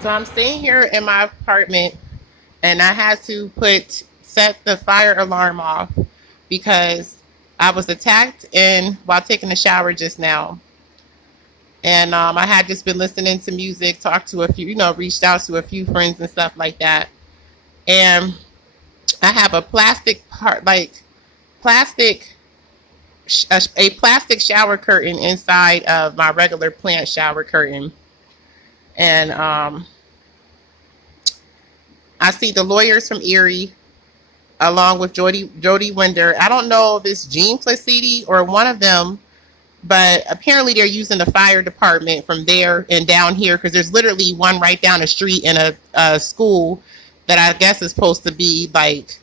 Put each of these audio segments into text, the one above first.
So I'm staying here in my apartment and I had to set the fire alarm off because I was attacked in while taking a shower just now. And I had just been listening to music, talked to a few, reached out to a few friends and stuff like that. And I have a plastic part, like plastic, a plastic shower curtain inside of my regular plant shower curtain. And I see the lawyers from Erie along with Jody Winder. I don't know if it's Jean Placidi or one of them, but apparently they're using the fire department from there and down here because there's literally one right down the street in a school that I guess is supposed to be like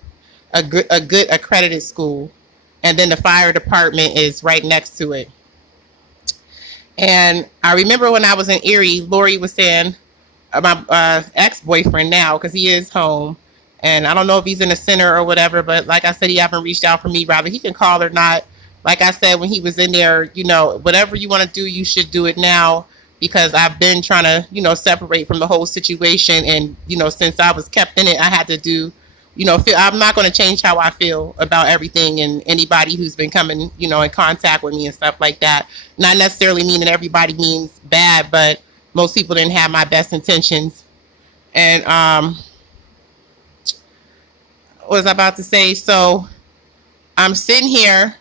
a good accredited school, and then the fire department is right next to it. And I remember when I was in Erie, Lori was saying my ex-boyfriend now because he is home, and I don't know if he's in the center or whatever, but like I said, he haven't reached out for me. Rather, he can call or not. Like I said, when he was in there, whatever you want to do, you should do it now because I've been trying to, separate from the whole situation. And, since I was kept in it, I had to do, I'm not going to change how I feel about everything and anybody who's been coming, in contact with me and stuff like that. Not necessarily meaning everybody means bad, but most people didn't have my best intentions. And what was I about to say? So I'm sitting here,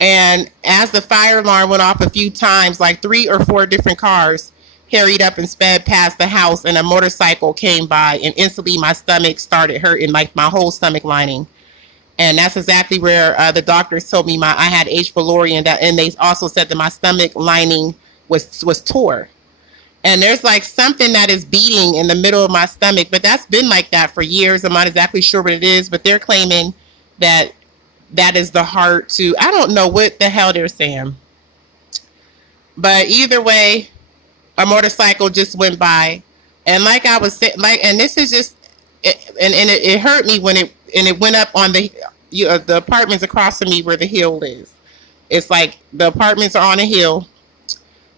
and as the fire alarm went off a few times, like 3 or 4 different cars hurried up and sped past the house, and a motorcycle came by, and instantly my stomach started hurting, like my whole stomach lining. And that's exactly where the doctors told me I had H. pylori, and they also said that my stomach lining was tore. And there's like something that is beating in the middle of my stomach, but that's been like that for years. I'm not exactly sure what it is, but they're claiming that that is the heart to, I don't know what the hell they're saying. But either way, a motorcycle just went by. And like I was saying, and this is just, it hurt me when it went up on the apartments across from me where the hill is. It's like the apartments are on a hill,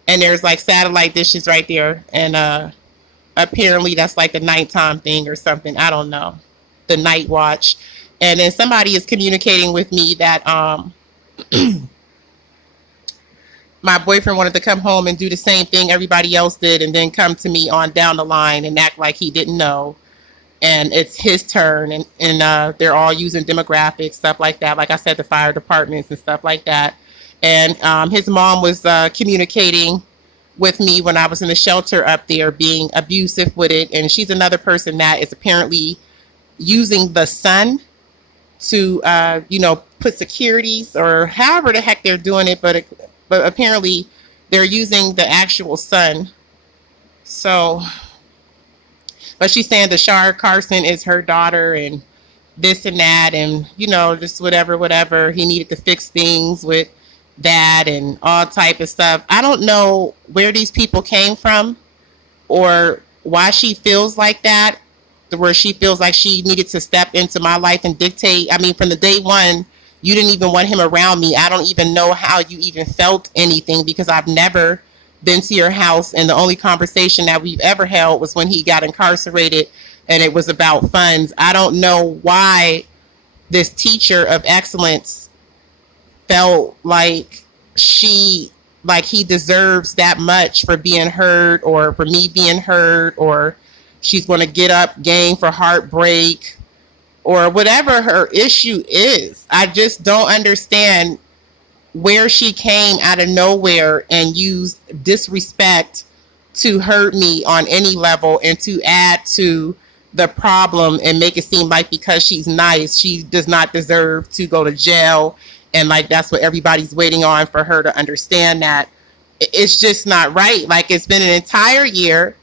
and there's like satellite dishes right there. And apparently that's like the nighttime thing or something. I don't know. The night watch. And then somebody is communicating with me that my boyfriend wanted to come home and do the same thing everybody else did, and then come to me on down the line and act like he didn't know. And it's his turn, and they're all using demographics, stuff like that. Like I said, the fire departments and stuff like that. And his mom was communicating with me when I was in the shelter up there, being abusive with it. And she's another person that is apparently using the son to, put securities or however the heck they're doing it. But apparently they're using the actual son. So, but she's saying that Shara Carson is her daughter and this and that, and, just whatever. He needed to fix things with that and all type of stuff. I don't know where these people came from or why she feels like that, where she feels like she needed to step into my life and dictate. I mean, from the day one, you didn't even want him around me. I don't even know how you even felt anything because I've never been to your house. And the only conversation that we've ever held was when he got incarcerated, and it was about funds. I don't know why this teacher of excellence felt like he deserves that much for being hurt, or for me being hurt, or she's going to get up game for heartbreak, or whatever her issue is. I just don't understand where she came out of nowhere and used disrespect to hurt me on any level, and to add to the problem and make it seem like because she's nice, she does not deserve to go to jail. And like, that's what everybody's waiting on, for her to understand that it's just not right. Like, it's been an entire year,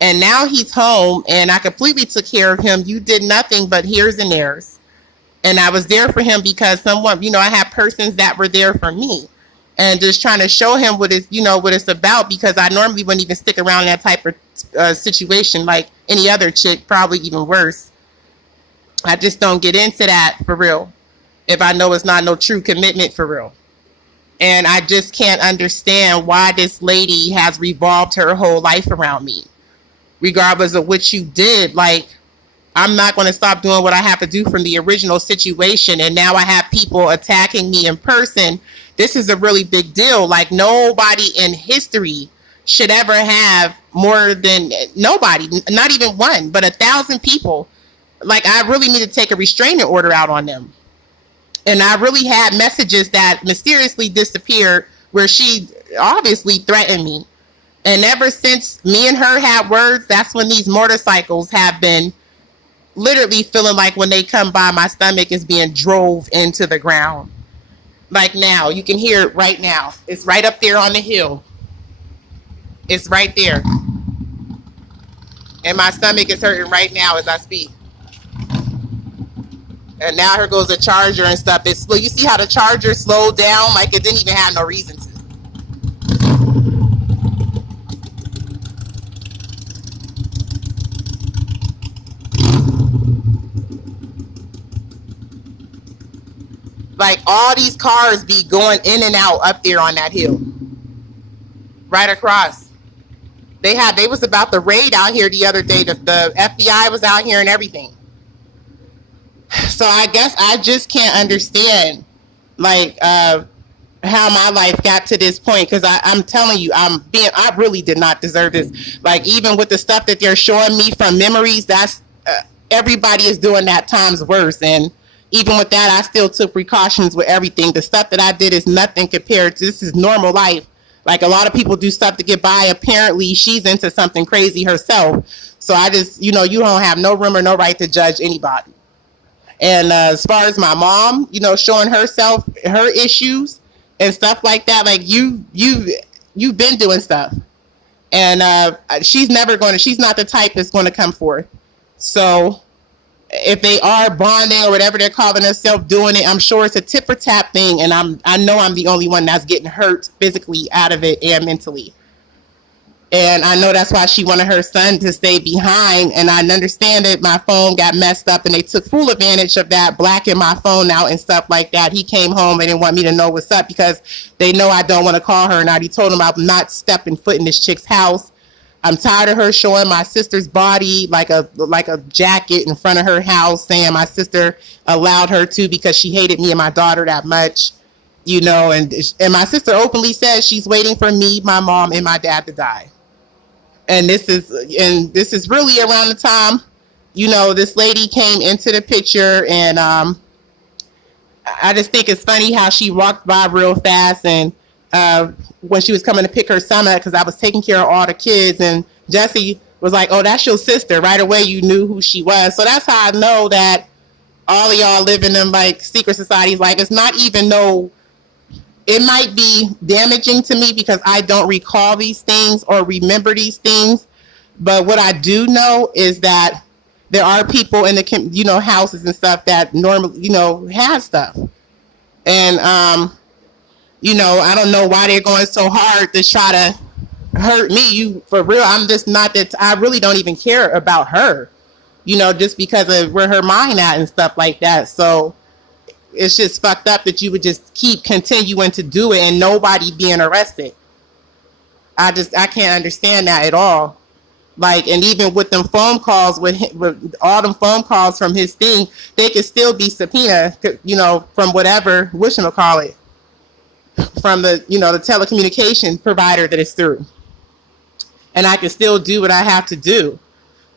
and now he's home, and I completely took care of him. You did nothing but here's and there's. And I was there for him because someone, I had persons that were there for me, and just trying to show him what it's about, because I normally wouldn't even stick around in that type of situation, like any other chick, probably even worse. I just don't get into that for real if I know it's not no true commitment for real. And I just can't understand why this lady has revolved her whole life around me. regardless of what you did. Like, I'm not going to stop doing what I have to do from the original situation. And now I have people attacking me in person. This is a really big deal. Like, nobody in history should ever have more than nobody, not even one, but 1,000 people. Like, I really need to take a restraining order out on them. And I really had messages that mysteriously disappeared where she obviously threatened me. And ever since me and her had words, that's when these motorcycles have been literally feeling like when they come by, my stomach is being drove into the ground. Like now, you can hear it right now. It's right up there on the hill. It's right there. And my stomach is hurting right now as I speak. And now here goes the charger and stuff. It's slow. You see how the charger slowed down? Like it didn't even have no reason to. Like all these cars be going in and out up there on that hill. Right across. They was about to raid out here the other day. The FBI was out here and everything. So I guess I just can't understand like how my life got to this point, because I'm telling you, I really did not deserve this. Like even with the stuff that they're showing me from memories, that's everybody is doing that times worse. And even with that, I still took precautions with everything. The stuff that I did is nothing compared to this is normal life. Like a lot of people do stuff to get by. Apparently she's into something crazy herself. So I just, you don't have no room or no right to judge anybody. And as far as my mom, showing herself, her issues and stuff like that, like you've been doing stuff. And she's not the type that's going to come forth. So if they are bonding or whatever they're calling themselves doing it, I'm sure it's a tit for tat thing. And I know I'm the only one that's getting hurt physically out of it and mentally. And I know that's why she wanted her son to stay behind. And I understand that my phone got messed up and they took full advantage of that, blacking my phone out and stuff like that. He came home and didn't want me to know what's up because they know I don't want to call her. And I already told him I'm not stepping foot in this chick's house. I'm tired of her showing my sister's body like a jacket in front of her house, saying my sister allowed her to because she hated me and my daughter that much, and my sister openly says she's waiting for me, my mom, and my dad to die. And this is really around the time, this lady came into the picture, and I just think it's funny how she walked by real fast, and when she was coming to pick her son up, because I was taking care of all the kids, and Jesse was like, "Oh, that's your sister." Right away, you knew who she was. So that's how I know that all of y'all live in them like secret societies. Like it's not even it might be damaging to me because I don't recall these things or remember these things. But what I do know is that there are people in the houses and stuff that normally have stuff, and I don't know why they're going so hard to try to hurt me. For real, I'm just not that. I really don't even care about her, just because of where her mind at and stuff like that. So it's just fucked up that you would just keep continuing to do it and nobody being arrested. I can't understand that at all. Like, and even with them phone calls, with all them phone calls from his thing, they could still be subpoenaed, from whatever, whatchamacallit, from the telecommunication provider that it's through. And I can still do what I have to do.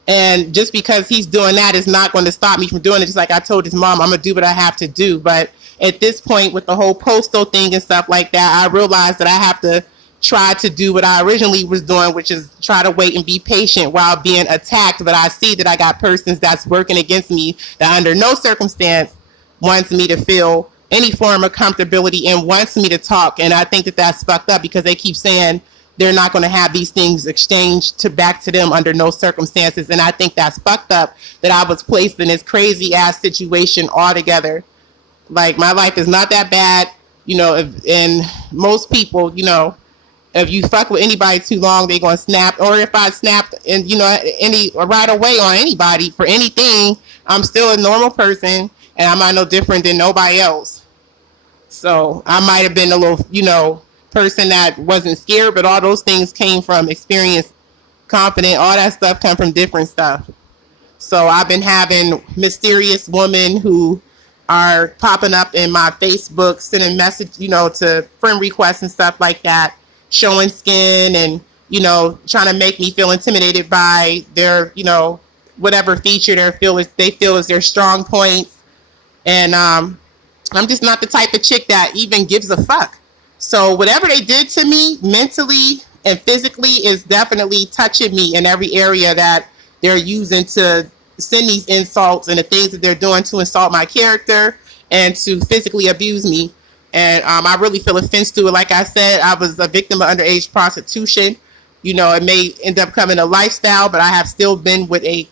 And just because he's doing that is not going to stop me from doing it. Just like I told his mom, I'm going to do what I have to do. But at this point, with the whole postal thing and stuff like that, I realized that I have to try to do what I originally was doing, which is try to wait and be patient while being attacked. But I see that I got persons that's working against me that under no circumstance wants me to feel any form of comfortability and wants me to talk. And I think that that's fucked up because they keep saying they're not going to have these things exchanged back to them under no circumstances. And I think that's fucked up that I was placed in this crazy ass situation altogether. Like my life is not that bad, and most people, if you fuck with anybody too long, they're going to snap. Or if I snapped and, right away on anybody for anything, I'm still a normal person and I'm not no different than nobody else. So I might have been a little, person that wasn't scared, but all those things came from experience confident, all that stuff come from different stuff. So I've been having mysterious women who are popping up in my Facebook, sending message, to friend requests and stuff like that, showing skin and, trying to make me feel intimidated by their, whatever feature they feel is their strong points. And I'm just not the type of chick that even gives a fuck. So whatever they did to me mentally and physically is definitely touching me in every area that they're using to send these insults and the things that they're doing to insult my character and to physically abuse me. And I really feel offense to it. Like I said, I was a victim of underage prostitution. It may end up becoming a lifestyle, but I have still been with a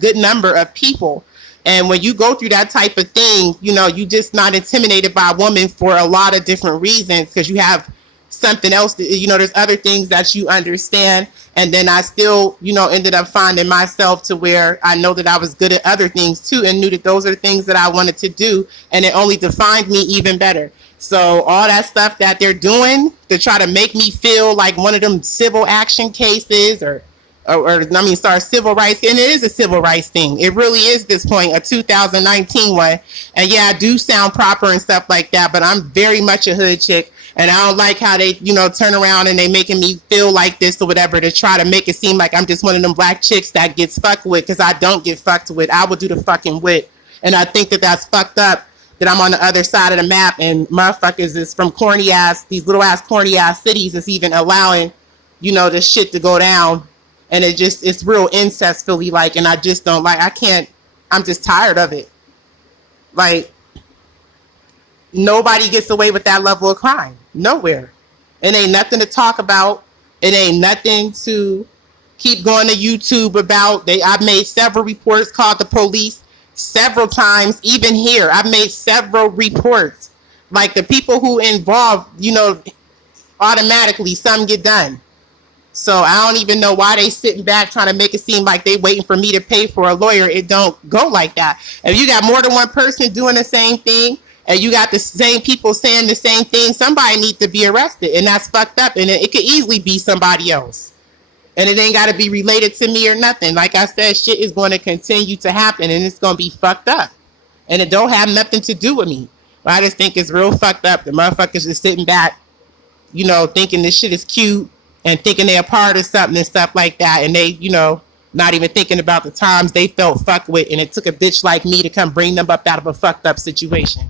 good number of people. And when you go through that type of thing, you just not intimidated by a woman for a lot of different reasons, because you have something else there's other things that you understand. And then I still ended up finding myself to where I know that I was good at other things too, and knew that those are things that I wanted to do, and it only defined me even better. So all that stuff that they're doing to try to make me feel like one of them civil action cases or civil rights, and it is a civil rights thing. It really is this point, a 2019 one. And yeah, I do sound proper and stuff like that, but I'm very much a hood chick. And I don't like how they, turn around and they making me feel like this or whatever to try to make it seem like I'm just one of them black chicks that gets fucked with, because I don't get fucked with. I will do the fucking with. And I think that that's fucked up, that I'm on the other side of the map and motherfuckers is from these little ass corny ass cities is even allowing, this shit to go down. And it's real incestfully like, and I just don't like, I'm just tired of it. Like, nobody gets away with that level of crime. Nowhere. It ain't nothing to talk about. It ain't nothing to keep going to YouTube about. I've made several reports, called the police several times, even here. I've made several reports. Like, the people who involved, automatically some get done. So I don't even know why they sitting back trying to make it seem like they waiting for me to pay for a lawyer. It don't go like that. If you got more than one person doing the same thing, and you got the same people saying the same thing, somebody needs to be arrested. And that's fucked up. And it could easily be somebody else. And it ain't got to be related to me or nothing. Like I said, shit is going to continue to happen, and it's going to be fucked up. And it don't have nothing to do with me. But I just think it's real fucked up. The motherfuckers just sitting back, thinking this shit is cute and thinking they're a part of something and stuff like that. And they, not even thinking about the times they felt fucked with. And it took a bitch like me to come bring them up out of a fucked up situation.